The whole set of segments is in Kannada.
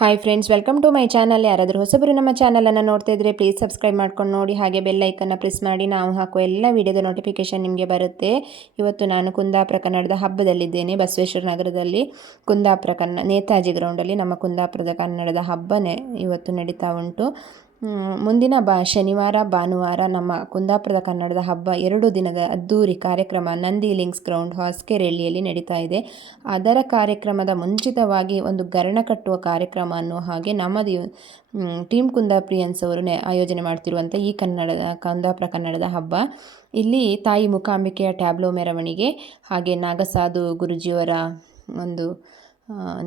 Hi friends, welcome to my channel. ಯಾರಾದರೂ ಹೊಸಬರು ನಮ್ಮ ಚಾನಲನ್ನು ನೋಡ್ತಾ ಇದ್ದರೆ ಪ್ಲೀಸ್ ಸಬ್ಸ್ಕ್ರೈಬ್ ಮಾಡ್ಕೊಂಡು ನೋಡಿ, ಹಾಗೆ ಬೆಲ್ ಐಕನ್ನ ಪ್ರೆಸ್ ಮಾಡಿ. ನಾವು ಹಾಕುವ ಎಲ್ಲ ವಿಡಿಯೋದ ನೋಟಿಫಿಕೇಷನ್ ನಿಮಗೆ ಬರುತ್ತೆ. ಇವತ್ತು ನಾನು ಕುಂದಾಪುರ ಕನ್ನಡದ ಹಬ್ಬದಲ್ಲಿದ್ದೇನೆ. ಬಸವೇಶ್ವರ ನಗರದಲ್ಲಿ ಕುಂದಾಪುರ ನೇತಾಜಿ ಗ್ರೌಂಡಲ್ಲಿ ನಮ್ಮ ಕುಂದಾಪುರದ ಕನ್ನಡದ ಹಬ್ಬನೇ ಇವತ್ತು ನಡೀತಾ ಉಂಟು. ಮುಂದಿನ ಶನಿವಾರ ಭಾನುವಾರ ನಮ್ಮ ಕುಂದಾಪುರದ ಕನ್ನಡದ ಹಬ್ಬ 2 ದಿನದ ಅದ್ದೂರಿ ಕಾರ್ಯಕ್ರಮ ನಂದಿ ಲಿಂಕ್ಸ್ ಗ್ರೌಂಡ್ ಹೊಸಕೆರೆಹಳ್ಳಿಯಲ್ಲಿ ನಡೀತಾ ಇದೆ. ಅದರ ಕಾರ್ಯಕ್ರಮದ ಮುಂಚಿತವಾಗಿ ಒಂದು ಗರಣ ಕಟ್ಟುವ ಕಾರ್ಯಕ್ರಮ ಅನ್ನೋ ಹಾಗೆ ನಮ್ಮದು ಟೀಮ್ ಕುಂದಾಪ್ರಿಯನ್ಸ್ ಅವರು ಆಯೋಜನೆ ಮಾಡ್ತಿರುವಂಥ ಈ ಕುಂದಾಪುರ ಕನ್ನಡದ ಹಬ್ಬ, ಇಲ್ಲಿ ತಾಯಿ ಮೂಕಾಂಬಿಕೆಯ ಟ್ಯಾಬ್ಲೋ ಮೆರವಣಿಗೆ ಹಾಗೆ ನಾಗಸಾಧು ಗುರುಜಿಯವರ ಒಂದು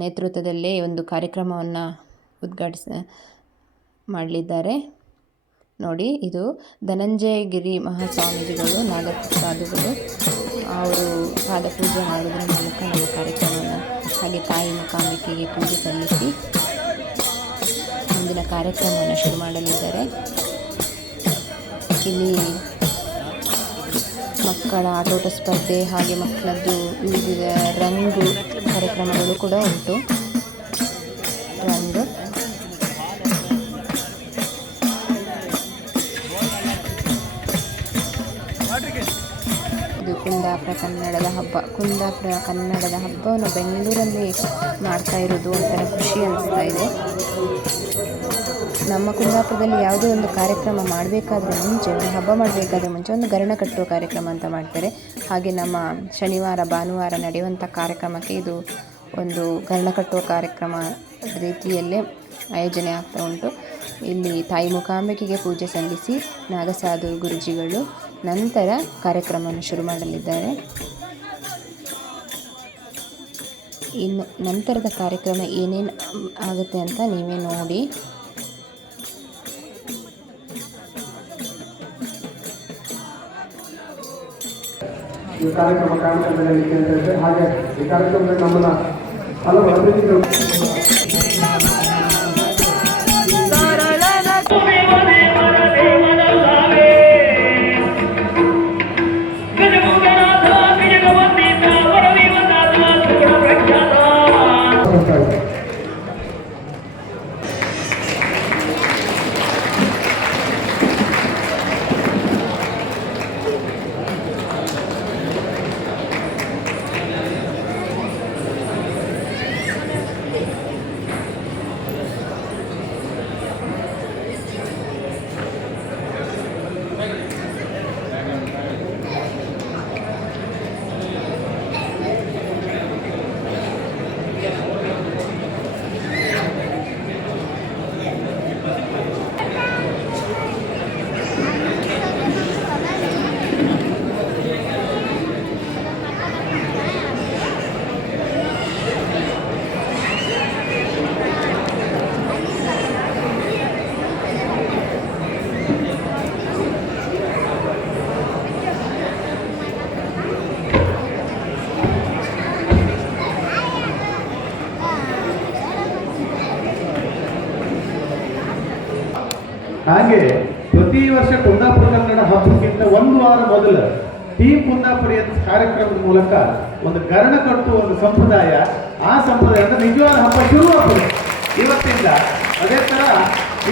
ನೇತೃತ್ವದಲ್ಲೇ ಒಂದು ಕಾರ್ಯಕ್ರಮವನ್ನು ಮಾಡಲಿದ್ದಾರೆ. ನೋಡಿ, ಇದು ಧನಂಜಯಗಿರಿ ಮಹಾಸ್ವಾಮೀಜಿಗಳು ನಾಗಸಾಧುಗಳು ಅವರು ಪಾದ ಪೂಜೆ ಮಾಡೋದ್ರ ಮೂಲಕ ನಮ್ಮ ಕಾರ್ಯಕ್ರಮವನ್ನು ಹಾಗೆ ತಾಯಿ ಮೂಕಾಂಬಿಕೆಗೆ ಪೂಜೆ ಸಲ್ಲಿಸಿ ಮುಂದಿನ ಕಾರ್ಯಕ್ರಮವನ್ನು ಶುರು ಮಾಡಲಿದ್ದಾರೆ. ಇಲ್ಲಿ ಮಕ್ಕಳ ಆಟೋಟ ಸ್ಪರ್ಧೆ ಹಾಗೆ ಮಕ್ಕಳದ್ದು ವಿವಿಧ ರಂಗು ಕಾರ್ಯಕ್ರಮಗಳು ಕೂಡ ಉಂಟು. ರಂಗು ಇದು ಕುಂದಾಪುರ ಕನ್ನಡದ ಹಬ್ಬ. ಕುಂದಾಪುರ ಕನ್ನಡದ ಹಬ್ಬವನ್ನು ಬೆಂಗಳೂರಲ್ಲಿ ಮಾಡ್ತಾ ಇರೋದು ಒಂಥರ ಖುಷಿ ಅನಿಸ್ತಾ ಇದೆ. ನಮ್ಮ ಕುಂದಾಪುರದಲ್ಲಿ ಯಾವುದೇ ಒಂದು ಕಾರ್ಯಕ್ರಮ ಮಾಡಬೇಕಾದ್ರೆ ಮುಂಚೆ, ಒಂದು ಹಬ್ಬ ಮಾಡಬೇಕಾದ್ರೆ ಮುಂಚೆ ಒಂದು ಗರಣ ಕಟ್ಟುವ ಕಾರ್ಯಕ್ರಮ ಅಂತ ಮಾಡ್ತಾರೆ. ಹಾಗೆ ನಮ್ಮ ಶನಿವಾರ ಭಾನುವಾರ ನಡೆಯುವಂಥ ಕಾರ್ಯಕ್ರಮಕ್ಕೆ ಇದು ಒಂದು ಗರಣ ಕಟ್ಟುವ ಕಾರ್ಯಕ್ರಮ ರೀತಿಯಲ್ಲೇ ಆಯೋಜನೆ ಆಗ್ತಾ ಉಂಟು. ಇಲ್ಲಿ ತಾಯಿ ಮೂಕಾಂಬಿಕೆಗೆ ಪೂಜೆ ಸಲ್ಲಿಸಿ ನಾಗಸಾಧು ಗುರುಜಿಗಳು ನಂತರ ಕಾರ್ಯಕ್ರಮವನ್ನು ಶುರು ಮಾಡಲಿದ್ದಾರೆ. ಇನ್ನು ನಂತರದ ಕಾರ್ಯಕ್ರಮ ಏನೇನು ಆಗುತ್ತೆ ಅಂತ ನೀವೇ ನೋಡಿ. ಈ ಕಾರ್ಯಕ್ರಮದಲ್ಲಿ ಹಾಗೆ ಈ ಕಾರ್ಯಕ್ರಮದಲ್ಲಿ ನಮ್ಮನ್ನ ಹಲವು ಅತಿಥಿಗಳು ಹಾಗೆ ಪ್ರತಿ ವರ್ಷ ಕುಂದಾಪುರ ಕನ್ನಡ ಹಬ್ಬಕ್ಕಿಂತ 1 ವಾರ ಮೊದಲು ಟೀಮ್ ಕುಂದಾಪುರ ಕಾರ್ಯಕ್ರಮದ ಮೂಲಕ ಒಂದು ಗರಣ ಕಟ್ಟುವ ಒಂದು ಸಂಪ್ರದಾಯ, ಆ ಸಂಪ್ರದಾಯದ ನಿಜವಾದ ಹಬ್ಬ ಶುರುವಾಗ್ತದೆ ಇವತ್ತಿಂದ. ಅದೇ ತರ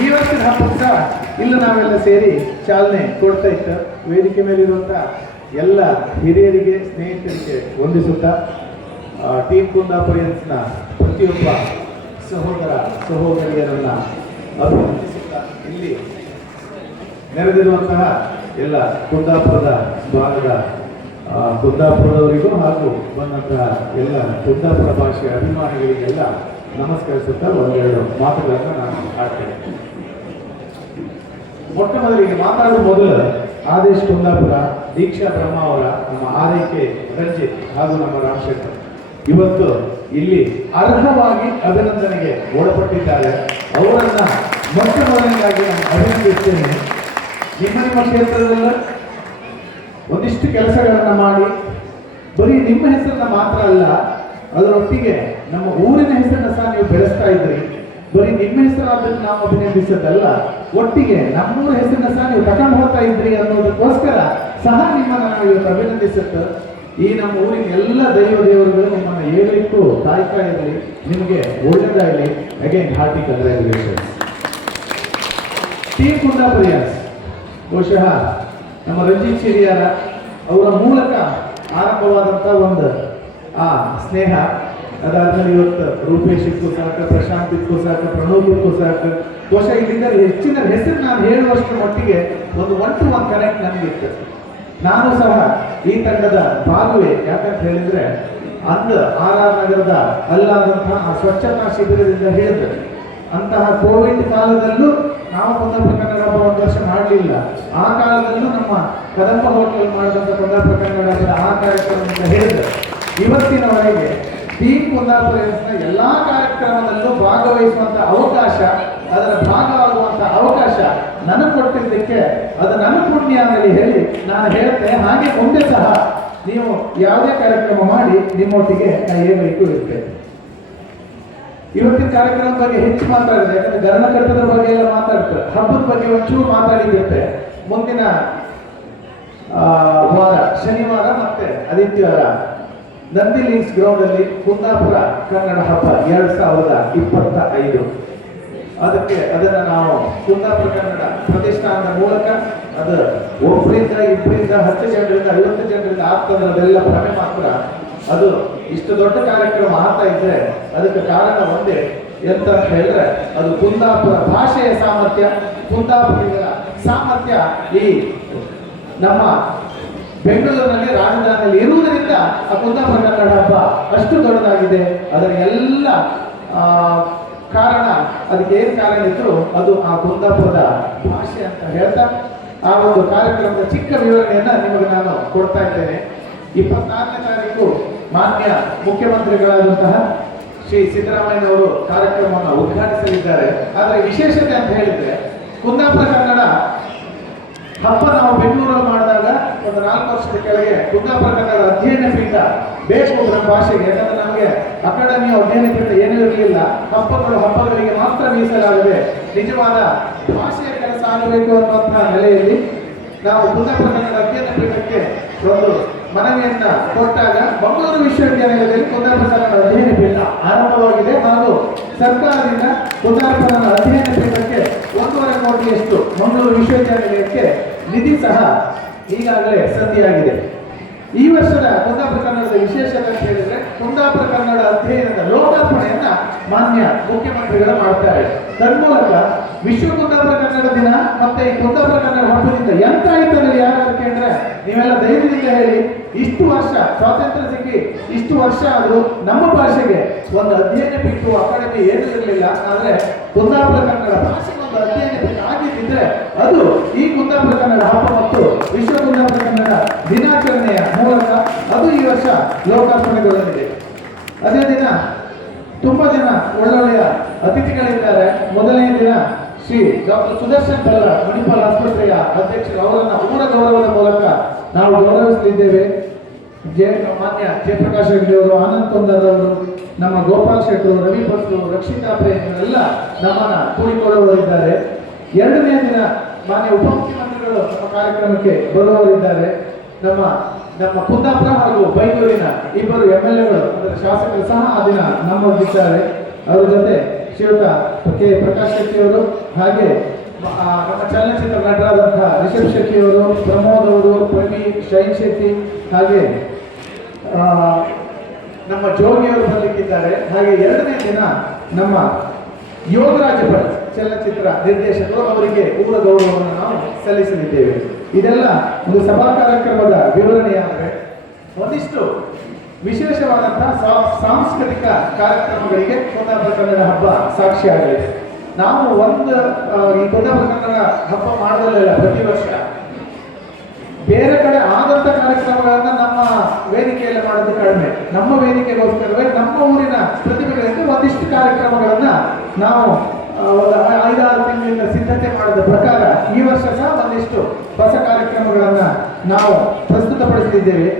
ಈ ವರ್ಷದ ಹಬ್ಬಕ್ಕೆ ಸಹ ಇಲ್ಲ ನಾವೆಲ್ಲ ಸೇರಿ ಚಾಲನೆ ಕೊಡ್ತಾ ಇತ್ತು. ವೇದಿಕೆ ಮೇಲಿರುವಂಥ ಎಲ್ಲ ಹಿರಿಯರಿಗೆ, ಸ್ನೇಹಿತರಿಗೆ ವಂದಿಸುತ್ತಾ ಟೀಮ್ ಕುಂದಾಪುರಿಯನ್ಸ್ನ ಪ್ರತಿಯೊಬ್ಬ ಸಹೋದರ ಸಹೋದರಿಯರನ್ನ ಅಭಿನಂದಿಸುತ್ತಾ ಇಲ್ಲಿ ನೆರೆದಿರುವಂತಹ ಎಲ್ಲ ಕುಂದಾಪುರದ ಭಾಗದ ಕುಂದಾಪುರದವರಿಗೂ ಹಾಗೂ ಬಂದಂತಹ ಎಲ್ಲ ಕುಂದಾಪುರ ಭಾಷೆಯ ಅಭಿಮಾನಿಗಳಿಗೆಲ್ಲ ನಮಸ್ಕರಿಸುತ್ತಾ ಒಂದೆರಡು ಮಾತುಗಳನ್ನು ನಾನು ಆಡ್ತೇನೆ. ಮೊಟ್ಟ ಮೊದಲಿಗೆ ಮಾತಾಡುವ ಮೊದಲು ಆದೇಶ್ ಕುಂದಾಪುರ, ದೀಕ್ಷಾ ಬ್ರಹ್ಮ ಅವರ ನಮ್ಮ ಆರೈಕೆ ರಂಜಿತ್ ಹಾಗೂ ನಮ್ಮ ರಾಮಶೇಖರ್ ಇವತ್ತು ಇಲ್ಲಿ ಅರ್ಹವಾಗಿ ಅಭಿನಂದನೆಗೆ ಒಳಪಟ್ಟಿದ್ದಾರೆ. ಅವರನ್ನ ಮೊಟ್ಟ ಮೊದಲನೇದಾಗಿ ನಾನು ಅಭಿನಂದಿಸ್ತೇನೆ. ನಿಮ್ಮ ಕ್ಷೇತ್ರದಲ್ಲ ಒಂದಿಷ್ಟು ಕೆಲಸಗಳನ್ನು ಮಾಡಿ ಬರೀ ನಿಮ್ಮ ಹೆಸರನ್ನ ಮಾತ್ರ ಅಲ್ಲ, ಅದರೊಟ್ಟಿಗೆ ನಮ್ಮ ಊರಿನ ಹೆಸರನ್ನ ಸಹ ನೀವು ಬೆಳೆಸ್ತಾ ಇದ್ರಿ. ಬರೀ ನಿಮ್ಮ ಹೆಸರಾದನ್ನು ನಾವು ಅಭಿನಂದಿಸೋದಲ್ಲ, ಒಟ್ಟಿಗೆ ನಮ್ಮೂರ ಹೆಸರನ್ನ ಸಹ ನೀವು ತಗೊಂಡು ಹೋಗ್ತಾ ಇದ್ರಿ ಅನ್ನೋದಕ್ಕೋಸ್ಕರ ಸಹ ನಿಮ್ಮನ್ನು ನಾವು ಇವತ್ತು ಅಭಿನಂದಿಸುತ್ತೆ. ಈ ನಮ್ಮ ಊರಿನ ಎಲ್ಲ ದೇವರುಗಳು ನಿಮ್ಮನ್ನು ಏಳಿಟ್ಟು ಕಾಯ್ತಾ ಇರಲಿ, ನಿಮಗೆ ಒಳ್ಳೆದಾಗಲಿ. Again hearty congratulations. Team Kundapurians ಬಹುಶಃ ನಮ್ಮ ರಂಜಿತ್ ಶಿರಿಯಾರ ಅವರ ಮೂಲಕ ಆರಂಭವಾದಂಥ ಒಂದು ಆ ಸ್ನೇಹ, ಅದಾದ್ಮೇಲೆ ಇವತ್ತು ರೂಪೇಶ್ ಇಕ್ಕೂ ಸಾಕು, ಪ್ರಶಾಂತ್ ಇಕ್ಕೂ ಸಾಕು, ಪ್ರಣೋದ್ ಇಕ್ಕೂ ಸಾಕು. ಬಹುಶಃ ಇಲ್ಲಿಂದ ಹೆಚ್ಚಿನ ಹೆಸರು ನಾನು ಹೇಳುವಷ್ಟರ ಮಟ್ಟಿಗೆ ಒಂದು 1 to 1 ಕನೆಕ್ಟ್ ನನಗಿತ್ತು. ನಾನು ಸಹ ಈ ತಂಡದ ಭಾಗವೇ. ಯಾಕಂತ ಹೇಳಿದ್ರೆ ಅಂದು RR ನಗರದ ಅಲ್ಲಾದಂತಹ ಆ ಸ್ವಚ್ಛತಾ ಶಿಬಿರದಿಂದ ಹೇಳಿದ್ರೆ, ಅಂತಹ ಕೋವಿಡ್ ಕಾಲದಲ್ಲೂ ನಾವು ಕುಂದಾಪುರ ಕನ್ನಡ ಹಬ್ಬ 1 ವರ್ಷ ಮಾಡಲಿಲ್ಲ. ಆ ಕಾಲದಲ್ಲೂ ನಮ್ಮ ಕದಂಬ ಹೋಟೆಲ್ ಮಾಡಿದಂಥ ಕುಂದಾಪುರ ಕನ್ನಡ ಹಬ್ಬದ ಆ ಕಾರ್ಯಕ್ರಮದಿಂದ ಹೇಳಿದ್ರೆ ಇವತ್ತಿನವರೆಗೆ ಟೀಮ್ ಕುಂದಾಪುರನ ಎಲ್ಲಾ ಕಾರ್ಯಕ್ರಮದಲ್ಲೂ ಭಾಗವಹಿಸುವಂತ ಅವಕಾಶ, ಅದರ ಭಾಗವಾಗುವಂತ ಅವಕಾಶ ನನಗೆ ಕೊಟ್ಟಿದ್ದಕ್ಕೆ ಅದು ನನ್ನ ಪುಣ್ಯ ಆಗಲಿ ಹೇಳಿ ನಾನು ಹೇಳ್ತೇನೆ. ಹಾಗೆ ಮುಂದೆ ಸಹ ನೀವು ಯಾವುದೇ ಕಾರ್ಯಕ್ರಮ ಮಾಡಿ ನಿಮ್ಮೊಟ್ಟಿಗೆ ಏರಬೇಕು ಇರ್ತೇನೆ. ಇವತ್ತಿನ ಕಾರ್ಯಕ್ರಮದ ಬಗ್ಗೆ ಹೆಚ್ಚು ಮಾತಾಡಿದೆ, ಯಾಕಂದ್ರೆ ಗರಣಕಟ್ಟದ ಬಗ್ಗೆ ಎಲ್ಲ ಮಾತಾಡ್ತಾರೆ, ಹಬ್ಬದ ಬಗ್ಗೆ ಒಂಚೂರು ಮಾತಾಡಿರುತ್ತೆ. ಮುಂದಿನ ವಾರ ಶನಿವಾರ ಮತ್ತೆ ಆದಿತ್ಯವಾರ ನಂದಿ ಲಿಂಕ್ಸ್ ಗ್ರೌಂಡ್ ಅಲ್ಲಿ ಕುಂದಾಪುರ ಕನ್ನಡ ಹಬ್ಬ 2025. ಅದನ್ನ ನಾವು ಕುಂದಾಪುರ ಕನ್ನಡ ಪ್ರತಿಷ್ಠಾನದ ಮೂಲಕ ಅದು 1 2 10 ಜನರಿಂದ 50 ಜನರಿಂದ ಆಗ್ತದೆಲ್ಲ ಭ್ರಮೆ ಮಾತ್ರ. ಅದು ಇಷ್ಟು ದೊಡ್ಡ ಕಾರ್ಯಕ್ರಮ ಆಗ್ತಾ ಇದ್ರೆ ಅದಕ್ಕೆ ಕಾರಣ ಒಂದೇ ಎಂತ ಹೇಳಿದ್ರೆ ಅದು ಕುಂದಾಪುರ ಭಾಷೆಯ ಸಾಮರ್ಥ್ಯ, ಕುಂದಾಪುರಿಗರ ಸಾಮರ್ಥ್ಯ. ಈ ನಮ್ಮ ಬೆಂಗಳೂರಿನಲ್ಲಿ ರಾಜಧಾನಿಯಲ್ಲಿ ಇರುವುದರಿಂದ ಆ ಕುಂದಾಪುರ ಕನ್ನಡ ಹಬ್ಬ ಅಷ್ಟು ದೊಡ್ಡದಾಗಿದೆ. ಅದರ ಎಲ್ಲ ಕಾರಣ, ಅದಕ್ಕೆ ಏನು ಕಾರಣ ಇದ್ರು ಅದು ಆ ಕುಂದಾಪುರದ ಭಾಷೆ ಅಂತ ಹೇಳ್ತಾ ಆ ಒಂದು ಕಾರ್ಯಕ್ರಮದ ಚಿಕ್ಕ ವಿವರಣೆಯನ್ನ ನಿಮಗೆ ನಾನು ಕೊಡ್ತಾ ಇದ್ದೇನೆ. 24ನೇ ತಾರೀಕು ಮಾನ್ಯ ಮುಖ್ಯಮಂತ್ರಿಗಳಾದಂತಹ ಶ್ರೀ ಸಿದ್ದರಾಮಯ್ಯನವರು ಕಾರ್ಯಕ್ರಮವನ್ನು ಉದ್ಘಾಟಿಸಲಿದ್ದಾರೆ. ಆದರೆ ವಿಶೇಷತೆ ಅಂತ ಹೇಳಿದ್ರೆ ಕುಂದಾಪುರ ಕನ್ನಡ ಹಬ್ಬ ನಾವು ಬೆಂಗಳೂರಲ್ಲಿ ಮಾಡಿದಾಗ ಒಂದು 4 ವರ್ಷದ ಕೆಳಗೆ ಕುಂದಾಪುರ ಕನ್ನಡ ಅಧ್ಯಯನ ಪೀಠ ಬೇಕು ನಮ್ಮ ಭಾಷೆಗೆ. ಯಾಕಂದ್ರೆ ನಮಗೆ ಅಕಾಡೆಮಿ ಅಧ್ಯಯನ ಪೀಠ ಏನೂ ಇರಲಿಲ್ಲ. ಹಬ್ಬಗಳಿಗೆ ಮಾತ್ರ ಮೀಸಲಾಗದೆ ನಿಜವಾದ ಭಾಷೆಯ ಕೆಲಸ ಆಗಬೇಕು ಅನ್ನುವಂತಹ ನೆಲೆಯಲ್ಲಿ ನಾವು ಕುಂದಾಪುರ ಕನ್ನಡ ಅಧ್ಯಯನ ಪೀಠಕ್ಕೆ ಒಂದು ಮನವಿಯನ್ನ ಕೊಟ್ಟಾಗ ಮಂಗಳೂರು ವಿಶ್ವವಿದ್ಯಾಲಯದಲ್ಲಿ ಕುಂದಾಪುರ ಕನ್ನಡ ಅಧ್ಯಯನ ಪೀಠ ಆರಂಭವಾಗಿದೆ. ಹಾಗೂ ಸರ್ಕಾರದಿಂದ ಕುಂದಾಪುರ ಕನ್ನಡ ಅಧ್ಯಯನ ಪೀಠಕ್ಕೆ 1.5 ಕೋಟಿಯಷ್ಟು ಮಂಗಳೂರು ವಿಶ್ವವಿದ್ಯಾಲಯಕ್ಕೆ ನಿಧಿ ಸಹ ಈಗಾಗಲೇ ಸಂಧಿಯಾಗಿದೆ. ಈ ವರ್ಷದ ಕುಂದಾಪುರ ಕನ್ನಡದ ವಿಶೇಷತೆ ಅಂತ ಹೇಳಿದ್ರೆ ಕುಂದಾಪುರ ಕನ್ನಡ ಅಧ್ಯಯನದ ಲೋಕಾರ್ಪಣೆಯನ್ನ ಮಾನ್ಯ ಮುಖ್ಯಮಂತ್ರಿಗಳು ಮಾಡ್ತಾರೆ. ತನ್ಮೂಲಕ ವಿಶ್ವ ಕುಂದಾಪುರ ಕನ್ನಡ ದಿನ ಮತ್ತೆ ಈ ಕುಂದಾಪುರ ಕನ್ನಡ ಹಬ್ಬದಿಂದ ಎಂತ ಆಯ್ತದೆ ಯಾರು ಕೇಳಿದ್ರೆ ನೀವೆಲ್ಲ ಧೈರ್ಯದಿಂದ ಹೇಳಿ. ಇಷ್ಟು ವರ್ಷ ಸ್ವಾತಂತ್ರ್ಯ ಸಿಕ್ಕಿ ಇಷ್ಟು ವರ್ಷ ಆದ್ರೂ ನಮ್ಮ ಭಾಷೆಗೆ ಒಂದು ಅಧ್ಯಯನ ಪೀಠ ಅಕಾಡೆಮಿ ಏನೂ ಇರಲಿಲ್ಲ. ಆದ್ರೆ ಕುಂದಾಪುರ ಕನ್ನಡ ಭಾಷೆಗೆ ಒಂದು ಅಧ್ಯಯನ ಪೀಠ ಆಗಿದ್ದಿದ್ರೆ ಅದು ಈ ಕುಂದಾಪುರ ಕನ್ನಡ ಹಬ್ಬ ಮತ್ತು ವಿಶ್ವ ಕುಂದಾಪುರ ಕನ್ನಡ ದಿನಾಚರಣೆಯ ಮೂಲಕ ಅದು ಈ ವರ್ಷ ಲೋಕಾರ್ಪಣೆಗೊಳ್ಳಲಿದೆ. ಅದೇ ದಿನ ತುಂಬಾ ಜನ ಒಳ್ಳೊಳ್ಳೆಯ ಅತಿಥಿಗಳಿದ್ದಾರೆ. ಮೊದಲನೇ ದಿನ ಶ್ರೀ ಡಾಕ್ಟರ್ ಸುದರ್ಶನ್ ಬೆಲ್ಲ ಮಣಿಪಾಲ್ ಆಸ್ಪತ್ರೆಯ ಅಧ್ಯಕ್ಷರು, ಅವರನ್ನ ಊರ ಗೌರವದ ಮೂಲಕ ನಾವು ಗೌರವಿಸಲಿದ್ದೇವೆ. ಮಾನ್ಯ ಜಯಪ್ರಕಾಶ್ ರೆಡ್ಡಿ ಅವರು, ಆನಂದ್ ಕುಂದರ್ ಅವರು, ನಮ್ಮ ಗೋಪಾಲ್ ಶೆಟ್ಟರು, ರವಿ ಭಟ್ರು, ರಕ್ಷಿತಾ ಪ್ರೇಮ್ ಎಲ್ಲ ನಮ್ಮನ್ನ ಕೂಡಿಕೊಳ್ಳುವವರಿದ್ದಾರೆ. 2ನೇ ದಿನ ಮಾನ್ಯ ಉಪಮುಖ್ಯಮಂತ್ರಿಗಳು ನಮ್ಮ ಕಾರ್ಯಕ್ರಮಕ್ಕೆ ಬರುವವರಿದ್ದಾರೆ. ನಮ್ಮ ಕುಂದಾಪುರ ಹಾಗೂ ಬೈಂದೂರಿನ 2 MLAಗಳು ಅಂದರೆ ಶಾಸಕರು ಸಹ ಆ ದಿನ ನಮ್ಮೊಂದಿದ್ದಾರೆ. ಅವರ ಜೊತೆ ಶ್ರೀಯುತ ಕೆ ಪ್ರಕಾಶ್ ಶೆಟ್ಟಿ ಅವರು, ಹಾಗೆ ನಮ್ಮ ಚಲನಚಿತ್ರ ನಟರಾದಂತಹ ರಿಷಬ್ ಶೆಟ್ಟಿ ಅವರು, ಪ್ರಮೋದ್ ಅವರು, ಪ್ರವೀಣ್ ಶೈನ್ ಶೆಟ್ಟಿ, ಹಾಗೆ ನಮ್ಮ ಜೋಗಿಯವರು ಬರಲಿಕ್ಕಿದ್ದಾರೆ. ಹಾಗೆ 2ನೇ ದಿನ ನಮ್ಮ ಯೋಗರಾಜ ಭಟ್ ಚಲನಚಿತ್ರ ನಿರ್ದೇಶಕರು, ಅವರಿಗೆ ಊರ ಗೌರವವನ್ನು ನಾವು ಸಲ್ಲಿಸಲಿದ್ದೇವೆ. ಇದೆಲ್ಲ ಒಂದು ಸಭಾ ಕಾರ್ಯಕ್ರಮದ ವಿವರಣೆಯಾದರೆ ಒಂದಿಷ್ಟು ವಿಶೇಷವಾದಂತಹ ಸಾಂಸ್ಕೃತಿಕ ಕಾರ್ಯಕ್ರಮಗಳಿಗೆ ಕುಂದಾಪುರ ಕನ್ನಡ ಹಬ್ಬ ಸಾಕ್ಷಿಯಾಗಲಿದೆ. ನಾವು ಈ ಕುಂದಾಪುರ ಕನ್ನಡ ಹಬ್ಬ ಮಾಡೋದಿಲ್ಲ ಪ್ರತಿ ವರ್ಷ. ಬೇರೆ ಕಡೆ ಆದಂತ ಕಾರ್ಯಕ್ರಮಗಳನ್ನ ನಮ್ಮ ವೇದಿಕೆಯಲ್ಲಿ ಮಾಡೋದು ಕಡಿಮೆ. ನಮ್ಮ ವೇದಿಕೆಗೋಸ್ಕರವೇ ನಮ್ಮ ಊರಿನ ಪ್ರತಿಭೆಗಳಿಂದ ಒಂದಿಷ್ಟು ಕಾರ್ಯಕ್ರಮಗಳನ್ನ ನಾವು ಒಂದು 5-6 ತಿಂಗಳಿಂದ ಸಿದ್ಧತೆ ಮಾಡಿದ ಪ್ರಕಾರ ಈ ವರ್ಷ ಸಹ ಒಂದಿಷ್ಟು ಹೊಸ ಕಾರ್ಯಕ್ರಮಗಳನ್ನ ನಾವು ಪ್ರಸ್ತುತಪಡಿಸಲಿದ್ದೇವೆ.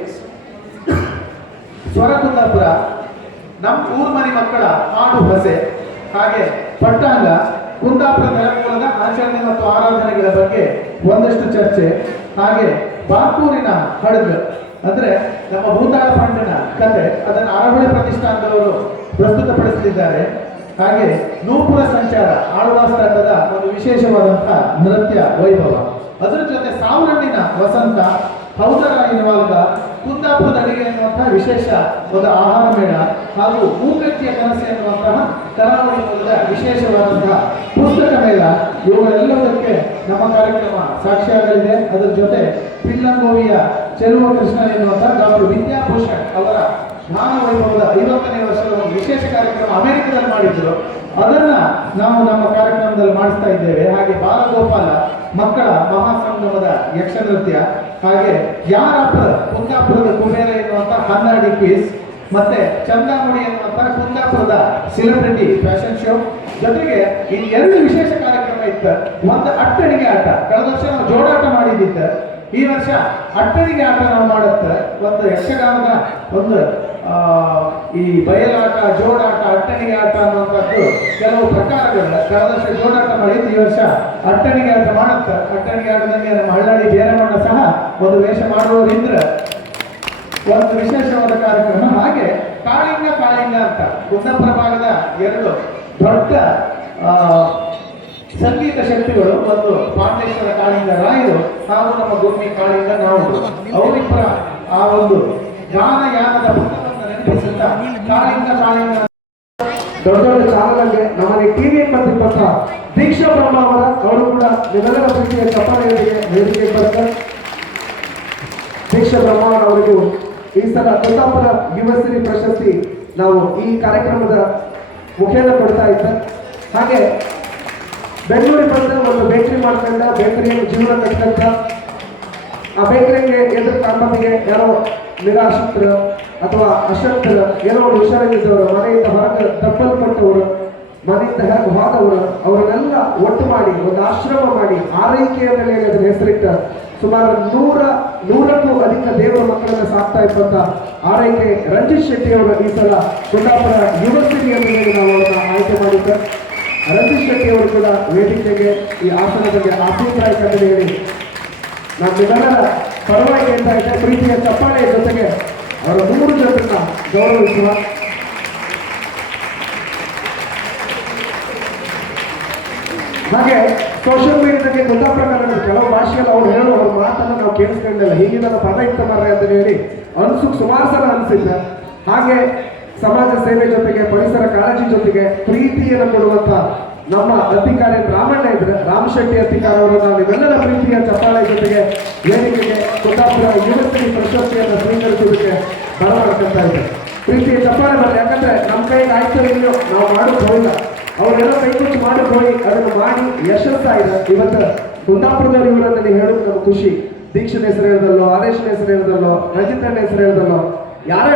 ಸ್ವರ ಕುಂದಾಪುರ, ನಮ್ಮ ಊರ್ ಮನೆ ಮಕ್ಕಳ ಹಾಡು ಹೊಸೆ, ಹಾಗೆ ಪಟ್ಟಾಂಗ, ಕುಂದಾಪುರ ನೆಲಮೂಲದ ಆಚರಣೆ ಮತ್ತು ಆರಾಧನೆಗಳ ಬಗ್ಗೆ ಒಂದಷ್ಟು ಚರ್ಚೆ, ಹಾಗೆ ಬಾರ್ಕೂರಿನ ಹಡಗು, ಅಂದ್ರೆ ನಮ್ಮ ಭೂತಾಳ ಫಂಡ್ನ ಕತೆ ಅದನ್ನು ಅರವಳಿ ಪ್ರತಿಷ್ಠಾನದವರು ಪ್ರಸ್ತುತಪಡಿಸಲಿದ್ದಾರೆ. ಹಾಗೆ ನೂಪುರ ಸಂಚಾರ ಆಳ್ವಾಸ್ ತಂಡದ ಒಂದು ವಿಶೇಷವಾದಂತಹ ನೃತ್ಯ ವೈಭವ, ಅದರ ಜೊತೆ ಸಾವರಣ್ಣಿನ ವಸಂತ, ಹೌದರಾಯಿನ ವಾಲ್ಗ, ಕುಂದಾಪುರದ ಅಡಿಗೆ ಎನ್ನುವಂತಹ ವಿಶೇಷ ಒಂದು ಆಹಾರ ಮೇಳ ಹಾಗೂ ಮೂಕಚ್ಚಿಯ ಕನಸು ಎನ್ನುವಂತಹ ಕರಾವಳಿ ಮೂಲದ ವಿಶೇಷವಾದಂತಹ ಪುಸ್ತಕ ಮೇಳ, ಇವುಗಳೆಲ್ಲದಕ್ಕೆ ನಮ್ಮ ಕಾರ್ಯಕ್ರಮ ಸಾಕ್ಷಿಯಾಗಲಿದೆ. ಅದರ ಜೊತೆ ಪಿಲ್ಲಂಗೋವಿಯ ಚೆಲುವ ಕೃಷ್ಣ ಎನ್ನುವಂತಹ ಡಾಕ್ಟರ್ ವಿದ್ಯಾಭೂಷಣ್ ಅವರ ಜ್ಞಾನ ವೈಭವದ 50ನೇ ವರ್ಷದ ಒಂದು ವಿಶೇಷ ಕಾರ್ಯಕ್ರಮ ಅಮೆರಿಕದಲ್ಲಿ ಮಾಡಿದ್ರು, ಅದನ್ನ ನಾವು ನಮ್ಮ ಕಾರ್ಯಕ್ರಮದಲ್ಲಿ ಮಾಡಿಸ್ತಾ ಇದ್ದೇವೆ. ಹಾಗೆ ಬಾಲಗೋಪಾಲ ಮಕ್ಕಳ ಮಹಾಸಂಗಮದ ಯಕ್ಷ ನೃತ್ಯ, ಹಾಗೆ ಯಾರಪ್ಪ ಕುಂದಾಪುರದ ಕುಬೇರ ಎನ್ನುವಂತ ಕನ್ನಡಿ ಕ್ವಿಸ್, ಮತ್ತೆ ಚಂದಾಮುಡಿ ಎನ್ನುವಂತ ಕುಂದಾಪುರದ ಸೆಲೆಬ್ರಿಟಿ ಫ್ಯಾಷನ್ ಶೋ, ಜೊತೆಗೆ ಇನ್ನು 2 ವಿಶೇಷ ಕಾರ್ಯಕ್ರಮ ಇತ್ತು. ಒಂದು ಅಟ್ಟಣಿಗೆ ಆಟ, ಕಳೆದ ವರ್ಷ ನಾವು ಜೋಡಾಟ ಮಾಡಿದ್ದಿತ್ತು, ಈ ವರ್ಷ ಅಟ್ಟಣಿಗೆ ಆಟ ನಾವು ಮಾಡುತ್ತೆ. ಒಂದು ಯಕ್ಷಗಾನದ ಒಂದು ಈ ಬಯಲಾಟ, ಜೋಡಾಟ, ಅಟ್ಟಣಿಗೆ ಆಟ ಅನ್ನುವಂಥದ್ದು ಕೆಲವು ಪ್ರಕಾರಗಳು. ಕಳೆದ ವರ್ಷ ಜೋಡಾಟ ಮಾಡಿದ್ದು, ಈ ವರ್ಷ ಅಟ್ಟಣಿಗೆ ಆಟ ಮಾಡುತ್ತೆ. ಅಟ್ಟಣಿಗೆ ಆಟದಲ್ಲಿ ನಮ್ಮ ಹಳ್ಳಾಡಿ ಬೇರಮಣ್ಣ ಸಹ ಒಂದು ವೇಷ ಮಾಡುವವರಿದ್ರ ಒಂದು ವಿಶೇಷವಾದ ಕಾರ್ಯಕ್ರಮ. ಹಾಗೆ ಕಾಳಿಂಗ ಅಂತ ಕುಂದಾಪುರ ಭಾಗದ 2 ದೊಡ್ಡ ಸಂಗೀತ ಶಕ್ತಿಗಳು, ಒಂದು ಪಾಂಡೇಶ್ವರ ಕಾಳಿಂಗ ರಾಯರು ಹಾಗೂ ನಮ್ಮ ಗುಮ್ಮಿ ಕಾಳಿಂಗ ನಾವು, ಅವರಿಬ್ಬರ ಆ ಒಂದು ಗಾನಯಾನದ ಪುಸ್ತಕವನ್ನು ನೆನಪಿಸುತ್ತಾ ಕಾಳಿಂಗ ದೊಡ್ಡ ದೊಡ್ಡ ಚಾನಲ್ಗೆ ನಮ್ಮನೆ ಟಿವಿ ಬಂದಿರುವಂತ ದೀಕ್ಷಾ ಬ್ರಹ್ಮ ಅವರು ಕೂಡ ನಿಮ್ಮೆಲ್ಲರ ಪ್ರೀತಿಯ ಚಪ್ಪಾಳೆಯೊಂದಿಗೆ ವೇದಿಕೆಗೆ ಬರ್ತಾರೆ. ದೀಕ್ಷಾ ಬ್ರಹ್ಮ ಅವರಿಗೂ ಈ ಸಲ ಕುಂದಾಪುರ ಯುವಶ್ರೀ ಪ್ರಶಸ್ತಿ ನಾವು ಈ ಕಾರ್ಯಕ್ರಮದ ಮುಖೇನ ಕೊಡ್ತಾ ಇದ್ದೆ. ಹಾಗೆ ಬೆಂಗಳೂರಿಗೆ ಬಂದ ಒಂದು ಬೇಕರಿ ಮಾಡ್ಕೊಂಡ, ಬೇಕರಿಯನ್ನು ಜೀವನ ಕಟ್ಕೊಂಡ, ಆ ಬೇಕರಿಗೆ ಎದುರು ಕಾಂಬತ್ತಿಗೆ ಯಾರೋ ನಿರಾಶ್ರಿತರು ಅಥವಾ ಅಶಕ್ತರು, ಏನೋ ಒಂದು ಹುಷಾರಿದ್ದವರು, ಮನೆಯಿಂದ ಹೊರಗೆ ತಪ್ಪಲ್ಪಟ್ಟವರು, ಮನೆಯಿಂದ ಹೊರಗೆ ಹೋದವರು, ಅವರನ್ನೆಲ್ಲ ಒಟ್ಟು ಮಾಡಿ ಒಂದು ಆಶ್ರಮ ಮಾಡಿ ಆರೈಕೆಯ ಮೇಲೆ ಅದರ ಹೆಸರಿಟ್ಟ ಸುಮಾರು 100ಕ್ಕೂ ಅಧಿಕ ದೇವರ ಮಕ್ಕಳನ್ನ ಸಾಕ್ತಾ ಇದ್ದಂತ ಆರೈಕೆ ರಂಜಿತ್ ಶೆಟ್ಟಿ ಅವರು ಈ ಸಲ ಕುಂದಾಪುರ ಯುವಶ್ರೀ ಅಂತ ಹೇಳಿ ನಾವು ಅವರನ್ನ ಆಯ್ಕೆ ಮಾಡಿದ್ದ. ರಂಜಿತ್ ಶೆಟ್ಟಿ ಅವರು ಕೂಡ ವೇದಿಕೆಗೆ ಈ ಆಸನದಲ್ಲಿ ಆಸೀನರಾಗಿ ಅಂತ ಹೇಳಿ ನಾನು ನಿಮ್ಮೆಲ್ಲರ ಪರವಾಗಿ ಹೇಳ್ತಾ ಇದ್ದೆ. ಪ್ರೀತಿಯ ಚಪ್ಪಾಳೆಯ ಜೊತೆಗೆ ಅವರ 3 ಜನರನ್ನ ಗೌರವಿಸುವ. ಹಾಗೆ ಸೋಷಿಯಲ್ ಮೀಡಿಯಾದಾಗೆ ಕುಂದಾಪುರ ಕನ್ನಡ ಕೆಲವು ಭಾಷೆಯಲ್ಲಿ ಅವ್ರು ಹೇಳೋ ಅವ್ರ ಮಾತನ್ನು ನಾವು ಕೇಳಿಸ್ಕೊಂಡಿಲ್ಲ, ಹೀಗಿನ ಪದ ಇತ್ತ ಮಾರ್ರೆ ಅಂತ ಹೇಳಿ ಸುಮಾರು ಸಲ ಅನಿಸಿದ್ದ. ಹಾಗೆ ಸಮಾಜ ಸೇವೆ ಜೊತೆಗೆ ಪರಿಸರ ಕಾಳಜಿ ಜೊತೆಗೆ ಪ್ರೀತಿಯನ್ನು ಕೊಡುವಂತ ನಮ್ಮ ಅಧಿಕಾರಿ ರಾಮಣ್ಣ ಇದ್ರೆ, ರಾಮಶೆಟ್ಟಿ ಅಧಿಕಾರ ಅವರನ್ನು ನಿಮ್ಮೆಲ್ಲರ ಪ್ರೀತಿಯ ಚಪ್ಪಾಳೆ ಜೊತೆಗೆ ವೇದಿಕೆಗೆ ಕುಂದಾಪುರ ಯುವಶ್ರೀ ಪ್ರಶಸ್ತಿಯನ್ನು ಸ್ವೀಕರಿಸುವುದಕ್ಕೆ ಬರಮಾಡ್ಕೊಳ್ತಾ ಇದ್ದಾರೆ. ಪ್ರೀತಿಯ ಚಪ್ಪಾಳೆ ಬರಲಿ, ಯಾಕಂದ್ರೆ ನಮ್ಮ ಕೈಗೆ ಆಯ್ತು ಇಲ್ಲೋ ನಾವು ಮಾಡೋದು ಹೋಗಿಲ್ಲ, ಅವರೆಲ್ಲ ಕೈಕೊಟ್ಟು ಮಾಡೋದು ಹೋಗಿ ಅದನ್ನು ಮಾಡಿ ಯಶಸ್ಸಾಗಿದೆ. ಇವತ್ತು ಕುಂದಾಪುರದವರು ಇವರಲ್ಲಿ ಹೇಳೋದು ನಮ್ಗೆ ಖುಷಿ. ದೀಕ್ಷಿತ ಹೆಸರು ಹೇಳಿದಲ್ಲೋ, ಆದೇಶನ ಹೆಸರು ಹೇಳಿದಲ್ಲೋ, ರಂಜಿತನ ಹೆಸರು ಹೇಳಿದಲ್ಲೋ, ಯಾರ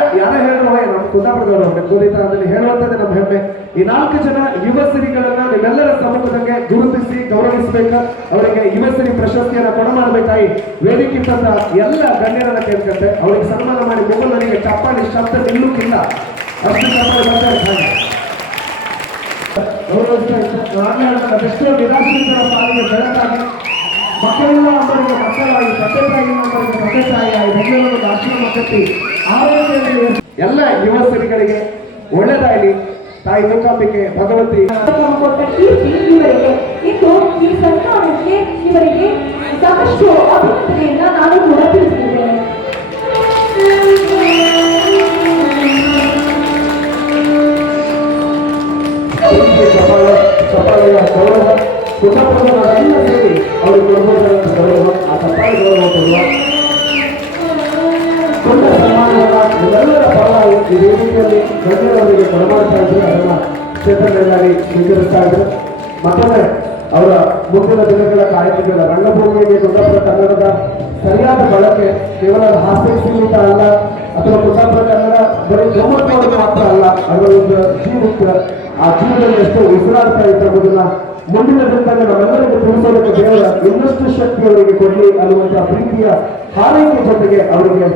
ಹೇಳಿದ್ರು ನಮ್ಮ ಕುಂದಾಪುರದವರು ಗೋದಿತ ಅದನ್ನು ಹೇಳುವಂಥದ್ದೇ ನಮ್ಮ ಹೆಮ್ಮೆ. ಈ 4 ಜನ ಯುವಶ್ರೀಗಳನ್ನ ನಿಮ್ಮೆಲ್ಲರ ಸಮ್ಮುಖದಂಗೆ ಗುರುತಿಸಿ ಗೌರವಿಸಬೇಕು, ಅವರಿಗೆ ಯುವಶ್ರೀ ಪ್ರಶಸ್ತಿಯನ್ನು ಕೊಡಮಾಡಬೇಕಾಗಿ ವೇದಿಕೆ ತಂದ ಎಲ್ಲ ಗಣ್ಯರನ್ನ ಕೇಳ್ಕಂತೆ ಅವರಿಗೆ ಸನ್ಮಾನ ಮಾಡಿ ಮುಗು ನನಗೆ ಚಪ್ಪಾಳಿ ಶಬ್ದ ನಿಲ್ಲುತ್ತಿಲ್ಲ, ಅಷ್ಟು ಚಪ್ಪಾಳಿ ಬರ್ತಾರೆ. ಅದೆಷ್ಟೋ ನಿರಾಶ್ರಿತರ ಪಾಲಿಗೆ ಬೆಳಕಾಗಿ, ಮಕ್ಕಳಿಲ್ಲ ಅವರಿಗೆ ಮಕ್ಕಳಾಗಿ, ತಂದೆ ತಾಯಿ ಅವರಿಗೆ ತಂದೆ ತಾಯಿಯಾಗಿ ಬೆಂಗಳೂರು ಆಶ್ರಮ ಕಟ್ಟಿ ಆರೋಗ್ಯದಲ್ಲಿ ಎಲ್ಲ ಯುವಶ್ರೀಗಳಿಗೆ ಒಳ್ಳೆದಾಗಲಿ. ತಾಯಿ ಮೂಕಾಂಬಿಕೆ ಭಗವತಿ ಕೊಟ್ಟ ಕೀರ್ತಿ ಇವರಿಗೆ. ಇಂದು ಈ ಸರ್ಕಾರಕ್ಕೆ ಇವರಿಗೆ ಸಾಕಷ್ಟು ಅಭಿನಂದನೆಯನ್ನ ನಾನು ಕೂಡ ತಿಳಿಸಿದ್ದೇನೆ. ಚಪ್ಪಾಳೆಯ ಗೌರವ ಕುಟುಂಬದವರೆಲ್ಲ ಸೇರಿ ಅವರಿಗೆ ಕೊಡಬಹುದಾದ ಗೌರವ, ಆ ಚಪ್ಪಾಳೆ ಗೌರವ ಕೊಡುವ ದೊಡ್ಡ ಸನ್ಮಾನವನ್ನ ಇವೆಲ್ಲರ ಪರವಾಗಿ ಈ ವೇದಿಕೆಯಲ್ಲಿ ಗಣ್ಯರವರಿಗೆ ಕೊಡಮಾಡ್ತಾ ಇದ್ರು, ಅದನ್ನ ಕ್ಷೇತ್ರದಲ್ಲಿ ಸ್ವೀಕರಿಸ್ತಾ ಇದ್ರು. ಮತ್ತೊಮ್ಮೆ ಅವರ ಮುಂದಿನ ದಿನಗಳ ಕಾಯಕಗಳ ರಂಗಭೂಮಿಯಲ್ಲಿ ಕುಂದಾಪುರ ಕನ್ನಡದ ಸರಿಯಾದ ಬಳಕೆ ಕೇವಲ ಹಾಸ್ಯ ಸೀಮಿತ ಅಲ್ಲ, ಅಥವಾ ಕುಂದಾಪುರ ಕನ್ನಡ ಬರೀ ಗಮ್ಮತ್ತವರು ಮಾತ್ರ ಅಲ್ಲ, ಅದರ ಒಂದು ಜೀವಕ್ಕೆ ಆ ಜೀವನದಲ್ಲಿ ಎಷ್ಟು ಉಸಿರಾಡ್ತಾ ಇದ್ದವುದನ್ನ ಮುಂದಿನ ದಿನದಲ್ಲಿ ನಾವೆಲ್ಲರಿಗೂ ತಿಳಿಸೋದಕ್ಕೆ ದೇವರ ಇನ್ನಷ್ಟು ಶಕ್ತಿ ಅವರಿಗೆ ಕೊಡಲಿ ಅನ್ನುವಂತಹ ಪ್ರೀತಿಯ ಹಾರೈಕೆ ಜೊತೆಗೆ ಅವರಿಗೆ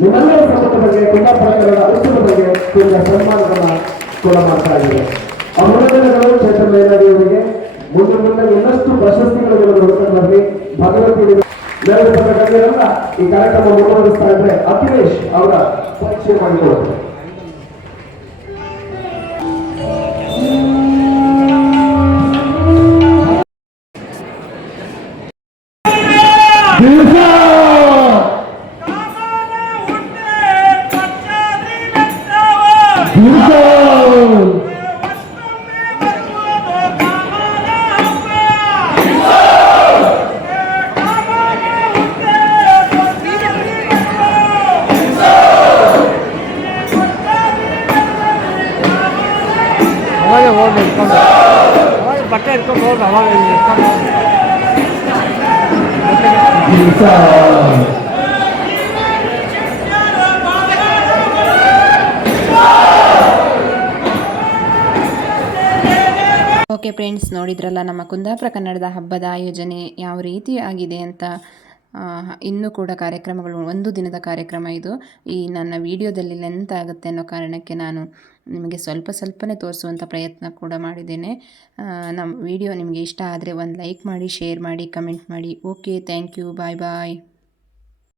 ನಿಮ್ಮೆಲ್ಲರ ಸಮ್ಮುಖದ ಬಗ್ಗೆ ಕುಂದಾಪುರ ಕನ್ನಡ ಉತ್ಸವದ ಬಗ್ಗೆ ತುಂಬ ಸನ್ಮಾನವನ್ನ ಕೂಡ ಮಾಡ್ತಾ ಇದ್ದಾರೆ. ಅಭಿನಂದನೆಗಳು ಚೇತನ್ ಮೇಲಾಡಿ ಅವರಿಗೆ. ಮುಂದೆ ಇನ್ನಷ್ಟು ಪ್ರಶಸ್ತಿಗಳನ್ನು ಹುಡುಕೊಂಡು ಬರಲಿ. ಭಗವತಿ ಗಣ್ಯರೆಲ್ಲ ಈ ಕಾರ್ಯಕ್ರಮ ಮುಂದುವರಿಸ್ತಾ ಇದ್ರೆ ಅಖಿಲೇಶ್ ಅವರ ಪರಿಚಯ ಮಾಡಿಕೊಳ್ಳುತ್ತಾರೆ. ಅವಾಗ ಹೋಗಿ ಇಟ್ಕೊಂಡು ಅವಾಗ ಬಟ್ಟೆ ಇಟ್ಕೊಂಡು ಹೋಗಿ ಅವಾಗ ಇಟ್ಕೊಂಡು ಓಕೆ ಫ್ರೆಂಡ್ಸ್, ನೋಡಿದ್ರಲ್ಲ ನಮ್ಮ ಕುಂದಾಪುರ ಕನ್ನಡದ ಹಬ್ಬದ ಆಯೋಜನೆ ಯಾವ ರೀತಿ ಆಗಿದೆ ಅಂತ. ಇನ್ನೂ ಕೂಡ ಕಾರ್ಯಕ್ರಮಗಳು, ಒಂದು ದಿನದ ಕಾರ್ಯಕ್ರಮ ಇದು. ಈ ನನ್ನ ವಿಡಿಯೋದಲ್ಲಿ ಲೆಂತ್ ಆಗುತ್ತೆ ಅನ್ನೋ ಕಾರಣಕ್ಕೆ ನಾನು ನಿಮಗೆ ಸ್ವಲ್ಪನೇ ತೋರಿಸುವಂಥ ಪ್ರಯತ್ನ ಕೂಡ ಮಾಡಿದ್ದೇನೆ. ನಮ್ಮ ವಿಡಿಯೋ ನಿಮಗೆ ಇಷ್ಟ ಆದರೆ ಒಂದು ಲೈಕ್ ಮಾಡಿ, ಶೇರ್ ಮಾಡಿ, ಕಮೆಂಟ್ ಮಾಡಿ. Okay, thank you, bye bye.